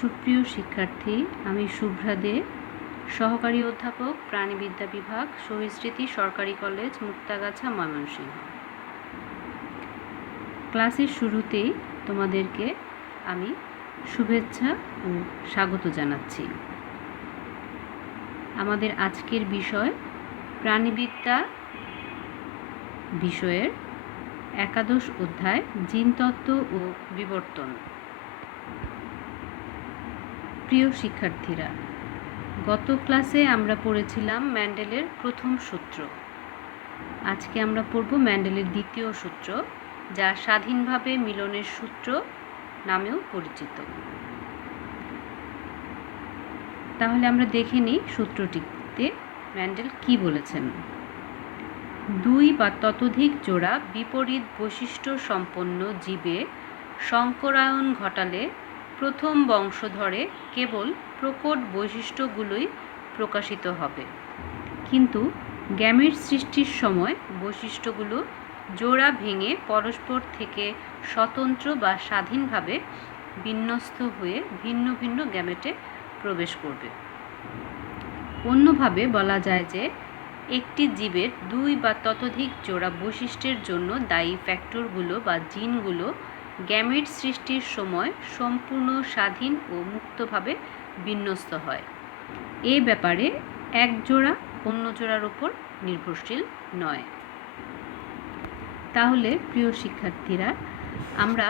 সুপ্রিয় শিক্ষার্থী, আমি শুভ্রা দে, সহকারী অধ্যাপক, প্রাণীবিদ্যা বিভাগ, শহীদ স্মৃতি সরকারি কলেজ, মুক্তাগাছা, ময়মনসিংহ। ক্লাসের শুরুতেই তোমাদেরকে আমি শুভেচ্ছা ও স্বাগত জানাচ্ছি। আমাদের আজকের বিষয় প্রাণীবিদ্যা বিষয়ের একাদশ অধ্যায় জিনতত্ত্ব ও বিবর্তন। প্রিয় শিক্ষার্থীরা, গত ক্লাসে আমরা পড়েছিলাম ম্যান্ডেলের প্রথম সূত্র। আজকে আমরা পড়ব ম্যান্ডেলের দ্বিতীয় সূত্র, যা স্বাধীনভাবে মিলনের সূত্র নামেও পরিচিত। তাহলে আমরা দেখে নিই সূত্রটিতে ম্যান্ডেল কি বলেছেন। দুই বা ততোধিক জোড়া বিপরীত বৈশিষ্ট্য সম্পন্ন জীবে সংকরায়ন ঘটালে প্রথম বংশধরে কেবল প্রকট বৈশিষ্ট্যগুলোই প্রকাশিত হবে, কিন্তু গ্যামেট সৃষ্টির সময় বৈশিষ্ট্যগুলো জোড়া ভেঙে পরস্পর থেকে স্বতন্ত্র বা স্বাধীনভাবে বিন্যস্ত হয়ে ভিন্ন ভিন্ন গ্যামেটে প্রবেশ করবে। অন্যভাবে বলা যায় যে একটি জীবের দুই বা ততোধিক জোড়া বৈশিষ্ট্যের জন্য দায়ী ফ্যাক্টরগুলো বা জিনগুলো গ্যামেট সৃষ্টির সময় সম্পূর্ণ স্বাধীন ও মুক্তভাবে বিন্যস্ত হয়। এ ব্যাপারে এক জোড়া অন্য জোড়ার উপর নির্ভরশীল নয়। তাহলে প্রিয় শিক্ষার্থীরা, আমরা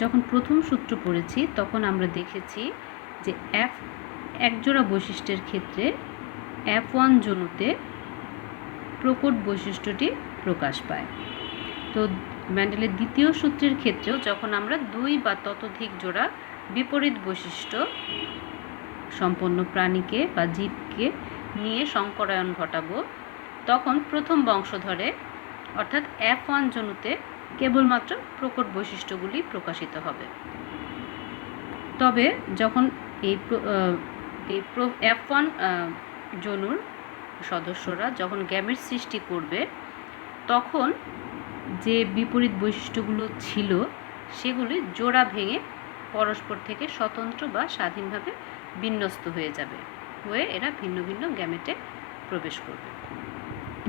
যখন প্রথম সূত্র পড়েছি তখন আমরা দেখেছি যে এক জোড়া বৈশিষ্ট্যের ক্ষেত্রে F1 জনুতে প্রকট বৈশিষ্ট্যটি প্রকাশ পায়। তো ম্যান্ডেলের দ্বিতীয় সূত্রের ক্ষেত্রেও যখন আমরা দুই বা ততোধিক জোড়া বিপরীত বৈশিষ্ট্য সম্পন্ন প্রাণীকে বা জীবকে নিয়ে সংকরায়ন ঘটাবো, তখন প্রথম বংশধরে অর্থাৎ F1 জনুতে কেবলমাত্র প্রকট বৈশিষ্ট্যগুলি প্রকাশিত হবে। তবে যখন এই F1 জনুর সদস্যরা যখন গ্যামেট সৃষ্টি করবে, তখন যে বিপরীত বৈশিষ্ট্যগুলো ছিল সেগুলি জোড়া ভেঙে পরস্পর থেকে স্বতন্ত্র বা স্বাধীনভাবে বিন্যস্ত হয়ে যাবে, হয়ে এরা ভিন্ন ভিন্ন গ্যামেটে প্রবেশ করবে।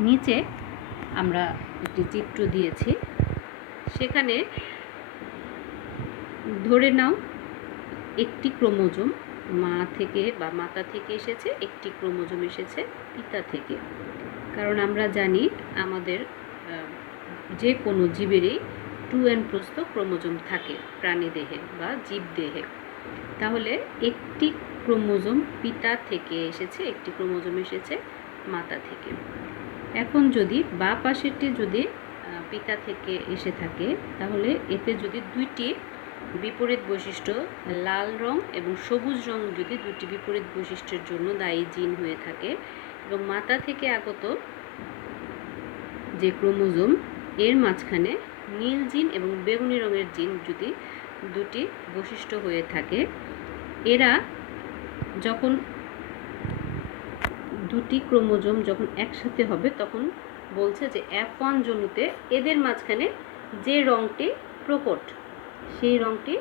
নিচে আমরা একটি চিত্র দিয়েছি, সেখানে ধরে নাও একটি ক্রোমোজোম মা থেকে বা মাতা থেকে এসেছে, একটি ক্রোমোজোম এসেছে পিতা থেকে। কারণ আমরা জানি আমাদের যে কোনো জীবেরই 2n প্রস্থ ক্রোমোজোম থাকে প্রাণী দেহে বা জীব দেহে। তাহলে একটি ক্রোমোজোম পিতা থেকে এসেছে, একটি ক্রোমোজোম এসেছে মাতা থেকে। এখন যদি বা পাশেরটি যদি পিতা থেকে এসে থাকে, তাহলে এতে যদি দুইটি বিপরীত বৈশিষ্ট্য লাল রং এবং সবুজ রং যদি দুটি বিপরীত বৈশিষ্ট্যের জন্য দায়ী জিন হয়ে থাকে, এবং মাতা থেকে আগত যে ক্রোমোজোম এর মাঝখানে নীল জিন এবং বেগুনি রঙের জিন যদি দুটি বৈশিষ্ট্য হয়ে থাকে, এরা যখন দুটি ক্রোমোজোম যখন একসাথে হবে তখন বলছে যে F1 জনুতে এদের মাঝখানে যে রঙটি প্রকট, সেই রঙটি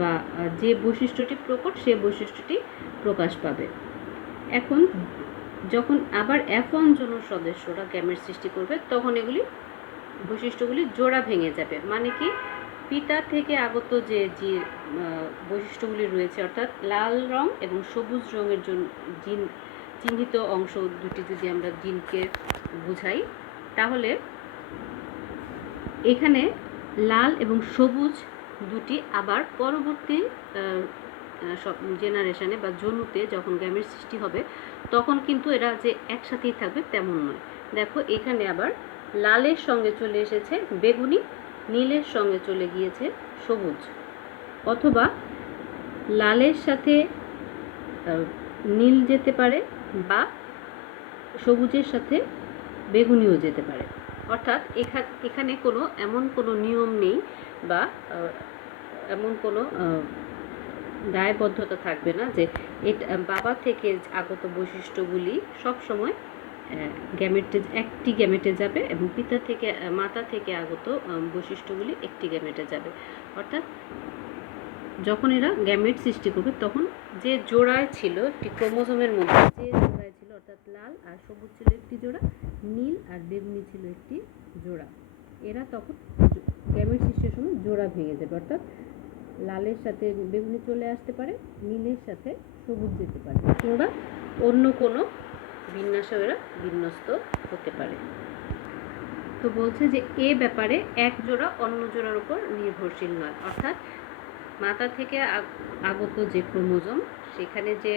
বা যে বৈশিষ্ট্যটি প্রকট সেই বৈশিষ্ট্যটি প্রকাশ পাবে। এখন যখন আবার F1 জনুর সদস্যরা গ্যামেট সৃষ্টি করবে, তখন এগুলি বৈশিষ্ট্যগুলি জোড়া ভেঙে যাবে। মানে কি, পিতা থেকে আগত যে বৈশিষ্ট্যগুলি রয়েছে, অর্থাৎ লাল রং এবং সবুজ রঙের জিন চিহ্নিত অংশ দুটি যদি আমরা জিনকে বুঝাই, তাহলে এখানে লাল এবং সবুজ দুটি আবার পরবর্তী জেনারেশনে বা জনুতে যখন গ্যামেট সৃষ্টি হবে, তখন কিন্তু এরা যে একসাথেই থাকবে তেমন নয়। দেখো, এখানে আবার লালের সঙ্গে চলে এসেছে বেগুনি, নীলের সঙ্গে চলে গিয়েছে সবুজ, অথবা লালের সাথে নীল যেতে পারে বা সবুজের সাথে বেগুনিও যেতে পারে। অর্থাৎ এখানে এমন কোনো নিয়ম নেই বা এমন কোনো দায়বদ্ধতা থাকবে না যে এটা বাবা থেকে আগত বৈশিষ্ট্যগুলি সবসময় একটি গ্যামেটে যাবে এবং মাতা থেকে আগত বৈশিষ্ট্যগুলি একটি গ্যামেটে যাবে। অর্থাৎ যখন এরা গ্যামেট সৃষ্টি করবে তখন যে জোড়ায় ছিল একটি ক্রোমোজোমের মধ্যে, যে জোড়ায় ছিল অর্থাৎ লাল আর সবুজ ছিল একটি জোড়া, নীল আর বেগুনি ছিল একটি জোড়া, এরা তখন গ্যামেট সৃষ্টির সময় জোড়া ভেঙে যাবে, অর্থাৎ লালের সাথে বেগুনি চলে আসতে পারে, নীলের সাথে সবুজ যেতে পারে, কিংবা অন্য কোনো বিন্যাসে এরা বিন্যস্ত হতে পারে। তো বলছে যে এ ব্যাপারে এক জোড়া অন্য জোড়ার উপর নির্ভরশীল নয়, অর্থাৎ মাতা থেকে আগত যে ক্রোমোজোম সেখানে যে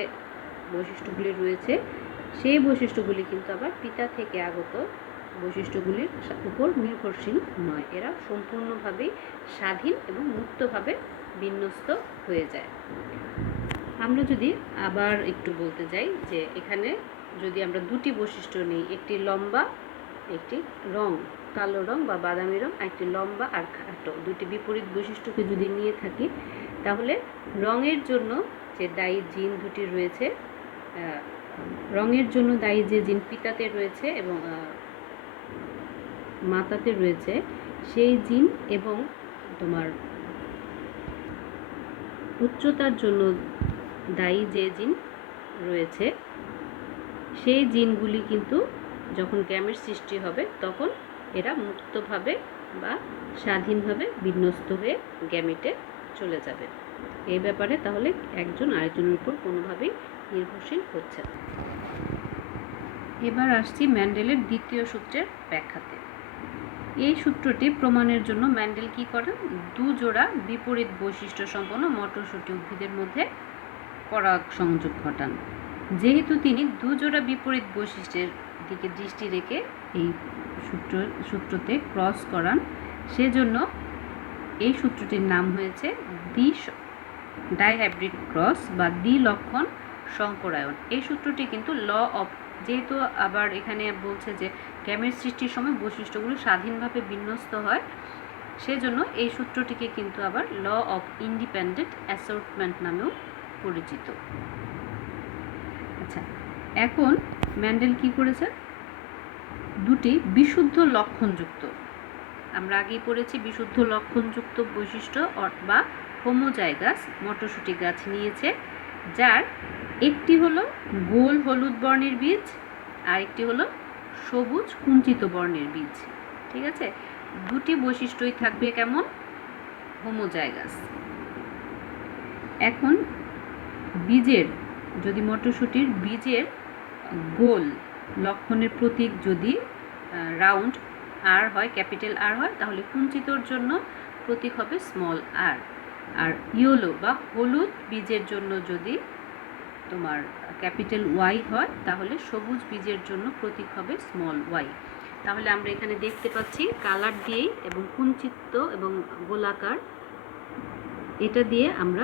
বৈশিষ্ট্যগুলি রয়েছে সেই বৈশিষ্ট্যগুলি কিন্তু আবার পিতা থেকে আগত বৈশিষ্ট্যগুলির উপর নির্ভরশীল নয়, এরা সম্পূর্ণভাবেই স্বাধীন এবং মুক্তভাবে বিন্যস্ত হয়ে যায়। আমরা যদি আবার একটু বলতে যাই যে এখানে যদি আমরা দুটি বৈশিষ্ট্য নিই, একটি লম্বা একটি রং, কালো রং বা বাদামি রং, আর একটি লম্বা আর খাটো, দুটি বিপরীত বৈশিষ্ট্যকে যদি নিয়ে থাকি তাহলে রঙের জন্য যে দায়ী জিন দুটি রয়েছে, রঙের জন্য দায়ী যে জিন পিতাতে রয়েছে এবং মাতাতে রয়েছে, সেই জিন এবং তোমার উচ্চতার জন্য দায়ী যে জিন রয়েছে সেই জিনগুলি কিন্তু যখন গ্যামেট সৃষ্টি হবে তখন এরা মুক্তভাবে বা স্বাধীনভাবে বিন্যস্ত হয়ে গ্যামেটে চলে যাবে। এই ব্যাপারে তাহলে একজন আরেকজনের উপর কোনোভাবেই নির্ভরশীল হচ্ছে না। এবার আসছি ম্যান্ডেলের দ্বিতীয় সূত্রের ব্যাখ্যাতে। এই সূত্রটি প্রমাণের জন্য ম্যান্ডেল কি করেন, দু জোড়া বিপরীত বৈশিষ্ট্য সম্পন্ন মটরশুঁটি উদ্ভিদের মধ্যে পরাগ সংযোগ ঘটান। যেহেতু তিনি দু জোড়া বিপরীত বৈশিষ্ট্যের দিকে দৃষ্টি রেখে এই সূত্রতে ক্রস করান, সেজন্য এই সূত্রটির নাম হয়েছে ডাইহাইব্রিড ক্রস বা দ্বিলক্ষণ সংকরায়ন। এই সূত্রটি কিন্তু ল অফ, যেহেতু আবার এখানে বলছে যে গ্যামেট সৃষ্টির সময় বৈশিষ্ট্যগুলো স্বাধীনভাবে বিন্যস্ত হয়, সেজন্য এই সূত্রটিকে কিন্তু আবার ল অফ ইন্ডিপেন্ডেন্ট অ্যাসর্টমেন্ট নামেও পরিচিত। আচ্ছা, এখন ম্যান্ডেল কি করেছে, দুটি বিশুদ্ধ লক্ষণযুক্ত, আমরা আগেই পড়েছি বিশুদ্ধ লক্ষণযুক্ত বৈশিষ্ট্য বা হোমোজাইগাস মটরশুঁটি গাছ নিয়েছে, যার একটি হলো গোল হলুদ বর্ণের বীজ আর একটি হলো সবুজ কুঞ্চিত বর্ণের বীজ। ঠিক আছে, দুটি বৈশিষ্ট্যই থাকবে কেমন, হোমোজাইগাস। এখন বীজের, যদি মটরশুঁটির বীজের গোল লক্ষণের প্রতীক যদি রাউন্ড আর হয়, ক্যাপিটাল আর হয়, তাহলে কুঞ্চিতর জন্য প্রতীক হবে স্মল আর, আর ইয়েলো বা হলুদ বীজের জন্য যদি তোমার ক্যাপিটাল ওয়াই হয় তাহলে সবুজ বীজের জন্য প্রতীক হবে স্মল ওয়াই। তাহলে আমরা এখানে দেখতে পাচ্ছি কালার দিয়েই এবং কুঞ্চিত এবং গোলাকার, এটা দিয়ে আমরা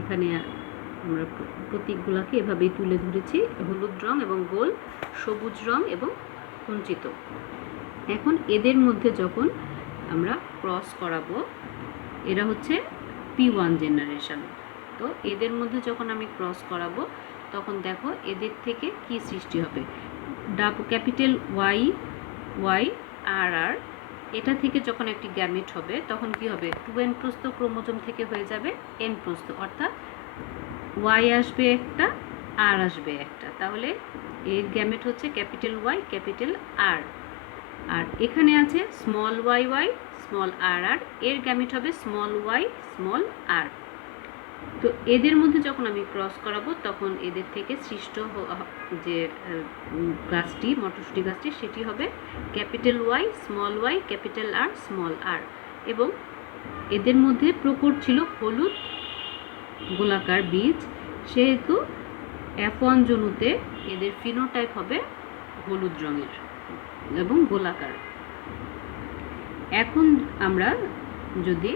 এখানে আমরা প্রতীকগুলোকে এভাবেই তুলে ধরেছি, হলুদ রং এবং গোল, সবুজ রং এবং কুঞ্চিত। এখন এদের মধ্যে যখন আমরা ক্রস করাবো, এরা হচ্ছে P1 জেনারেশন, তো এদের মধ্যে যখন আমি ক্রস করাবো তখন দেখো এদের থেকে কি সৃষ্টি হবে, ক্যাপিটাল ওয়াই ওয়াই আর আর, এটা থেকে যখন একটি গ্যামেট হবে তখন কি হবে, 2n প্রস্থ ক্রোমোজোম থেকে হয়ে যাবে n প্রস্থ, অর্থাৎ ওয়াই আসবে একটা আর আসবে একটা, তাহলে এর গ্যামেট হচ্ছে ক্যাপিটাল ওয়াই ক্যাপিটাল আর, আর এখানে আছে স্মল ওয়াই ওয়াই স্মল আর আর, এর গ্যামেট হবে স্মল ওয়াই স্মল আর। তো এদের মধ্যে যখন আমি ক্রস করাবো তখন এদের থেকে সৃষ্ট যে গাছটি, মটরশুঁটি গাছটি, সেটি হবে capital Y small Y capital R small R, এবং এদের মধ্যে প্রকট ছিল হলুদ গোলাকার বীজ, সেহেতু F1 জনুতে এদের ফিনোটাইপ হবে হলুদ রঙের এবং গোলাকার। এখন আমরা যদি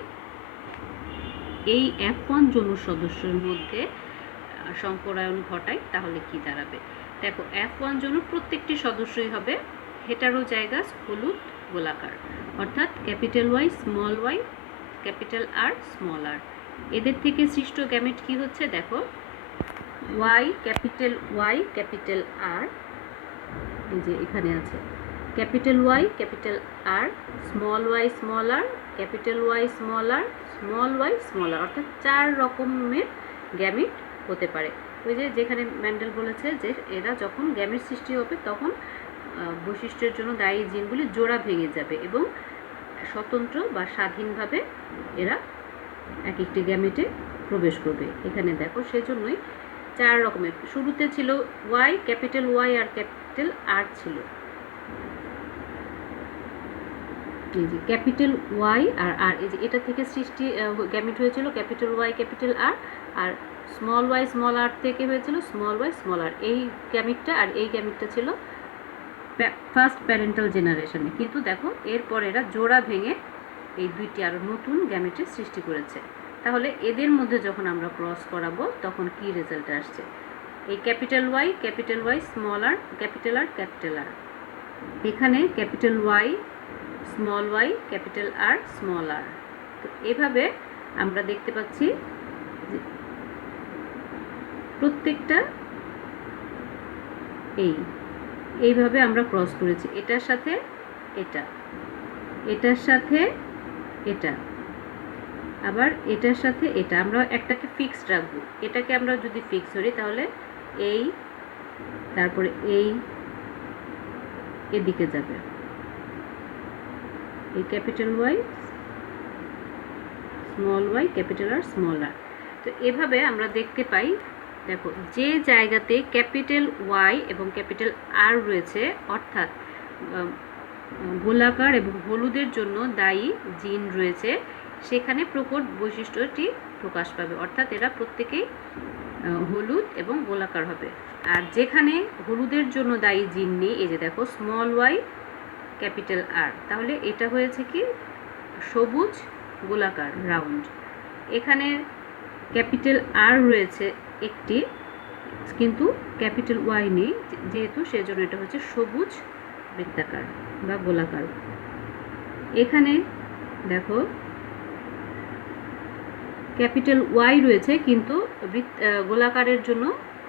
এই F1 জনুর সদস্যের মধ্যে সংকরায়ন ঘটাই তাহলে কি দাঁড়াবে, দেখো F1 জনুর প্রত্যেকটি সদস্যই হবে হেটারোজাইগাস হলুদ গোলাকার, অর্থাৎ capital Y small Y capital R small R. এদের থেকে সৃষ্ট গ্যামেট কি হচ্ছে, দেখো ওয়াই ক্যাপিটাল আর, এই যে এখানে আছে capital Y capital R small Y small R capital Y small R, অর্থাৎ 4 রকমের গ্যামিট হতে পারে। ওই যে যেখানে ম্যান্ডেল বলেছে যে এরা যখন গ্যামিট সৃষ্টি হবে তখন বৈশিষ্ট্যের জন্য দায়ী জিনগুলি জোড়া ভেঙে যাবে এবং স্বতন্ত্র বা স্বাধীনভাবে এরা এক একটি গ্যামেটে প্রবেশ করবে। এখানে দেখো সেজন্যই 4 রকমের, শুরুতে ছিল ওয়াই, ক্যাপিটাল ওয়াই আর ক্যাপিটাল আর ছিল। এই যে ক্যাপিটাল ওয়াই আর আর, এই যে এটা থেকে সৃষ্টি গ্যামেট হয়েছিল ক্যাপিটাল ওয়াই ক্যাপিটাল আর, আর স্মল ওয়াই স্মল আর থেকে হয়েছিল স্মল ওয়াই স্মল আর। এই গ্যামেটটা আর এই গ্যামেটটা ছিল ফার্স্ট প্যারেন্টাল জেনারেশনে, কিন্তু দেখো এরপর এরা জোড়া ভেঙে এই দুইটি আরও নতুন গ্যামেটের সৃষ্টি করেছে। তাহলে এদের মধ্যে যখন আমরা ক্রস করাবো তখন কি রেজাল্ট আসছে? এই capital Y small R capital R, এখানে capital Y small Y capital R small R. তো এভাবে আমরা দেখতে পাচ্ছি যে প্রত্যেকটা এইভাবে আমরা ক্রস করেছি, এটার সাথে এটা, এটার সাথে এটা, আবার এটার সাথে এটা। আমরা একটাকে ফিক্সড রাখবো, এটাকে আমরা যদি ফিক্স করি তাহলে এই, তারপরে এই এদিকে যাবে, এই capital Y small Y capital R small R. তো এভাবে আমরা দেখতে পাই, দেখো যে জায়গাতে ক্যাপিটাল ওয়াই এবং ক্যাপিটাল আর রয়েছে, অর্থাৎ গোলাকার এবং হলুদের জন্য দায়ী জিন রয়েছে, সেখানে প্রকট বৈশিষ্ট্যটি প্রকাশ পাবে, অর্থাৎ এরা প্রত্যেকেই হলুদ এবং গোলাকার হবে। আর যেখানে হলুদের জন্য দায়ী জিন নেই, এই যে দেখো স্মল ওয়াই ক্যাপিটাল আর, তাহলে এটা হয়েছে কি সবুজ গোলাকার রাউন্ড। এখানে ক্যাপিটাল আর রয়েছে একটি, কিন্তু ক্যাপিটাল ওয়াই নেই যেহেতু, সেজন্য এটা হচ্ছে সবুজ বৃত্তাকার বা গোলাকার। এখানে দেখো ক্যাপিটাল ওয়াই রয়েছে কিন্তু গোলাকারের জন্য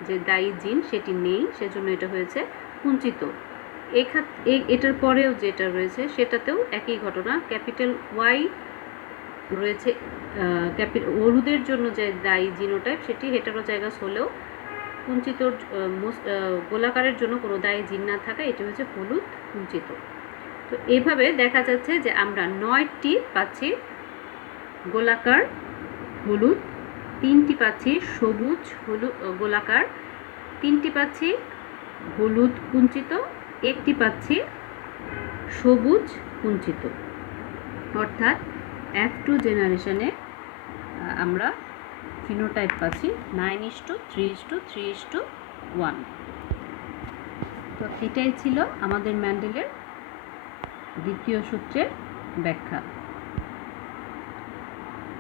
যে দায়ী জিন সেটি নেই, সেজন্য এটা হয়েছে কুঞ্চিত। এটার পরেও যেটা রয়েছে সেটাতেও একই ঘটনা, ক্যাপিটাল ওয়াই রয়েছে, হলুদের জন্য যে দায়ী জিনোটাইপ সেটি হেটারোজাইগাস হলেও কুঞ্চিত গোলাকারের জন্য কোনো দায়ী জিন না থাকা, এটি হচ্ছে হলুদ কুঞ্চিত। তো এইভাবে দেখা যাচ্ছে যে আমরা 9টি পাচ্ছি গোলাকার হলুদ, 3টি পাচ্ছি সবুজ হলুদ গোলাকার, 3টি পাচ্ছি হলুদ কুঞ্চিত, 1টি পাচ্ছি সবুজ কুঞ্চিত। অর্থাৎ F2 জেনারেশনে আমরা ফিনোটাইপ পাচ্ছি 9:3:3:1। তো এটাই ছিল আমাদের ম্যান্ডেলের দ্বিতীয় সূত্রের ব্যাখ্যা।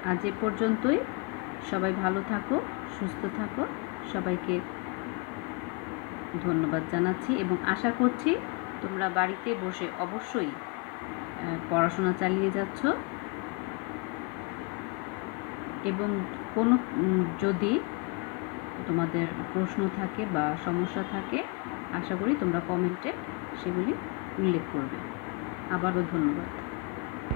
আজ এ পর্যন্তই। সবাই ভালো থাকো, সুস্থ থাকো, সবাইকে ধন্যবাদ জানাচ্ছি এবং আশা করছি তোমরা বাড়িতে বসে অবশ্যই পড়াশোনা চালিয়ে যাচ্ছ এবং কোনো যদি তোমাদের প্রশ্ন থাকে বা সমস্যা থাকে আশা করি তোমরা কমেন্টে সেগুলি উল্লেখ করবে। আবারও ধন্যবাদ।